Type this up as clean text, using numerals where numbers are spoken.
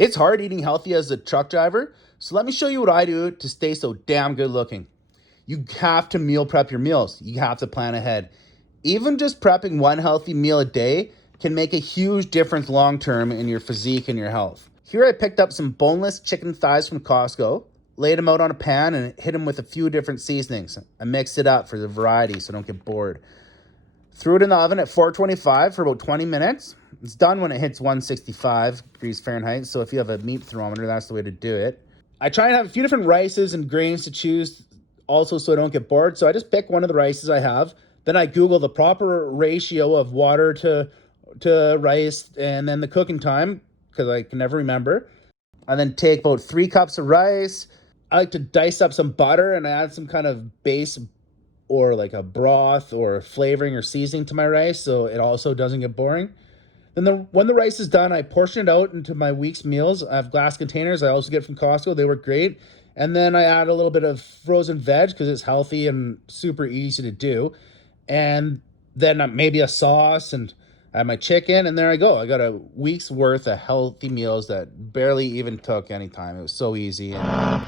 It's hard eating healthy as a truck driver, so let me show you what I do to stay so damn good looking. You have to meal prep your meals. You have to plan ahead. Even just prepping one healthy meal a day can make a huge difference long term in your physique and your health. Here I picked up some boneless chicken thighs from Costco, laid them out on a pan and hit them with a few different seasonings. I mixed it up for the variety so I don't get bored. Threw it in the oven at 425 for about 20 minutes. It's done when it hits 165 degrees Fahrenheit. So if you have a meat thermometer, that's the way to do it. I try and have a few different rices and grains to choose also so I don't get bored. So I just pick one of the rices I have. Then I Google the proper ratio of water to rice and then the cooking time because I can never remember. I then take about 3 cups of rice. I like to dice up some butter and add some kind of base or like a broth or flavoring or seasoning to my rice so it also doesn't get boring. Then when the rice is done, I portion it out into my week's meals. I have glass containers I also get from Costco. They work great. And then I add a little bit of frozen veg because it's healthy and super easy to do. And then maybe a sauce and I have my chicken and there I go. I got a week's worth of healthy meals that barely even took any time. It was so easy. And